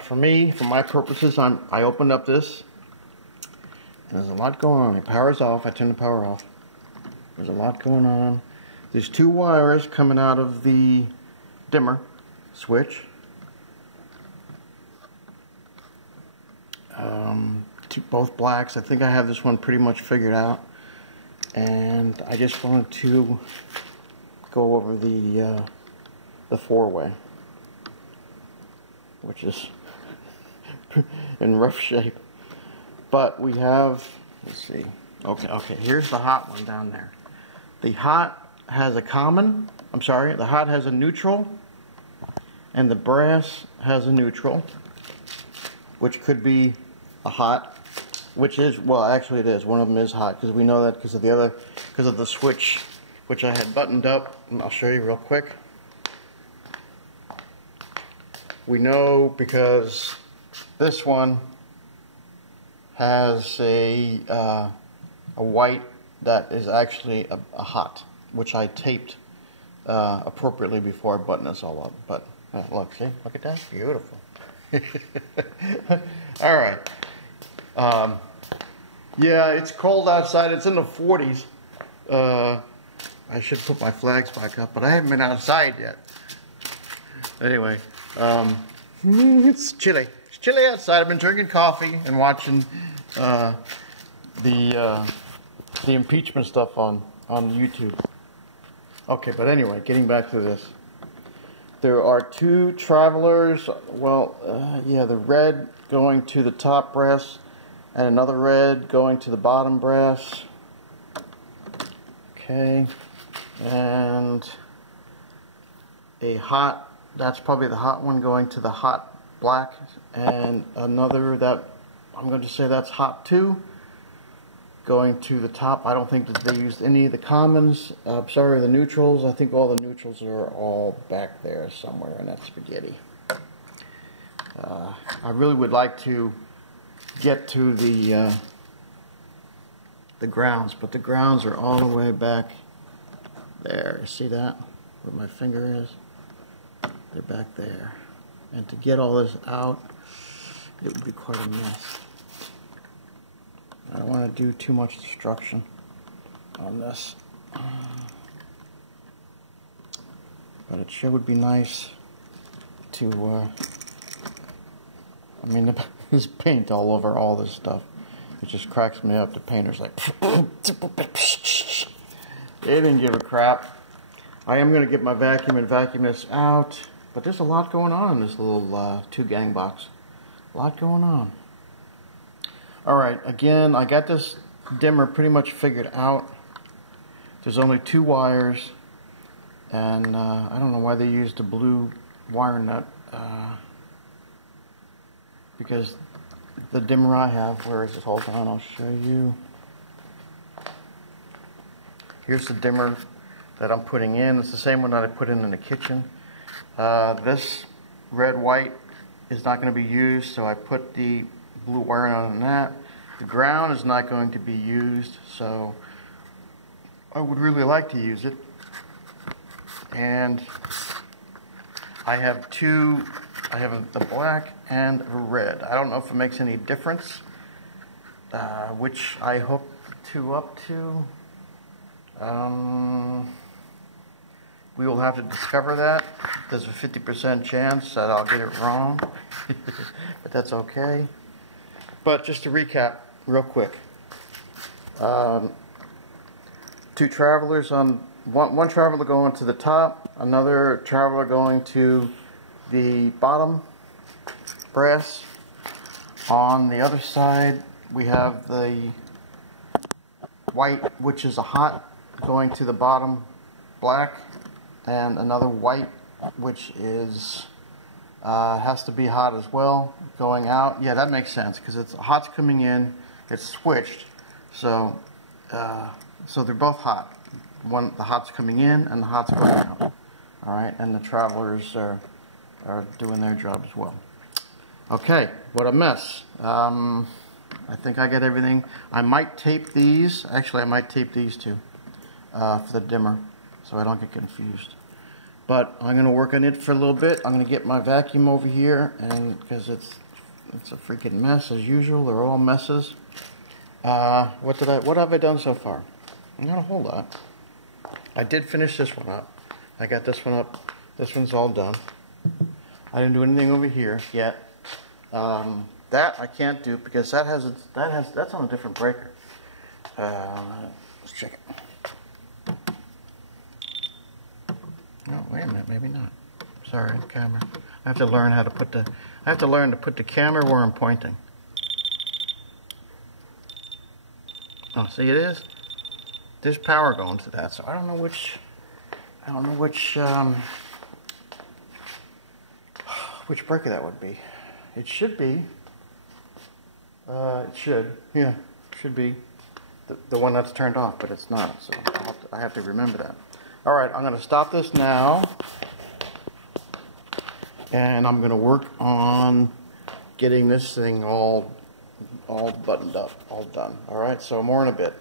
For me, for my purposes, I opened up this, and there's a lot going on. It powers off. I turn the power off. There's a lot going on. There's two wires coming out of the dimmer switch. Both blacks. I think I have this one pretty much figured out, and I just wanted to go over the four-way, which is in rough shape. But we have, let's see, okay, here's the hot one down there. The hot has a common, the hot has a neutral, and the brass has a neutral, which could be a hot, which is, well, actually it is, one of them is hot, because we know that because of the other, because of the switch, which I had buttoned up, and I'll show you real quick. We know because this one has a white that is actually a hot, which I taped appropriately before I buttoned this all up. But look, see, look at that, beautiful. All right. Yeah, it's cold outside. It's in the 40s. I should put my flags back up, but I haven't been outside yet. Anyway, it's chilly. It's chilly outside. I've been drinking coffee and watching the impeachment stuff on YouTube. Okay, but anyway, getting back to this. There are two travelers. Well, yeah, the red going to the top brass, and another red going to the bottom brass. Okay, and a hot, that's probably the hot one going to the hot black, and another that I'm going to say that's hot too, going to the top. I don't think that they used any of the commons. Sorry, the neutrals. I think all the neutrals are all back there somewhere in that spaghetti. I really would like to get to the grounds, but the grounds are all the way back there. See that? Where my finger is? They're back there. And to get all this out, it would be quite a mess. I don't want to do too much destruction on this. But it sure would be nice to, I mean, there's paint all over all this stuff. It just cracks me up. The painter's like, they didn't give a crap. I am going to get my vacuum and vacuum this out, but there's a lot going on in this little 2-gang box. A lot going on. Alright, again, I got this dimmer pretty much figured out. There's only 2 wires, and I don't know why they used a blue wire nut, because the dimmer I have, where is it? Hold on, I'll show you. Here's the dimmer that I'm putting in. It's the same one that I put in the kitchen. This red-white is not going to be used, so I put the blue wire on that. The ground is not going to be used, so I would really like to use it. And I have two, I have the black and a red. I don't know if it makes any difference, which I hope to up to. We will have to discover that. There's a 50% chance that I'll get it wrong, but that's okay. But just to recap real quick, 2 travelers on, one traveler going to the top, another traveler going to the bottom brass. On the other side we have the white, which is a hot, going to the bottom black, and another white, which is has to be hot as well, going out. Yeah, that makes sense, because it's hot's coming in, it's switched, so so they're both hot. The hot's coming in and the hot's going out. All right, and the travelers are doing their job as well. Okay, what a mess. I think I got everything. I might tape these. Actually, I might tape these too for the dimmer, so I don't get confused. but I'm going to work on it for a little bit. I'm going to get my vacuum over here, and because it's a freaking mess as usual. They're all messes. What have I done so far? Not a whole lot. I did finish this one up. I got this one up. This one's all done. I didn't do anything over here yet. That I can't do because that's on a different breaker. Let's check it. Oh, wait a minute, maybe not. Sorry, camera. I have to learn how to put the. I have to learn to put the camera where I'm pointing. Oh, see, it is. There's power going to that, so I don't know which. Which breaker that would be. It should be. It should. Yeah, it should be the one that's turned off, but it's not. So I have to remember that. All right, I'm going to stop this now, and I'm going to work on getting this thing all buttoned up, all done. All right, so more in a bit.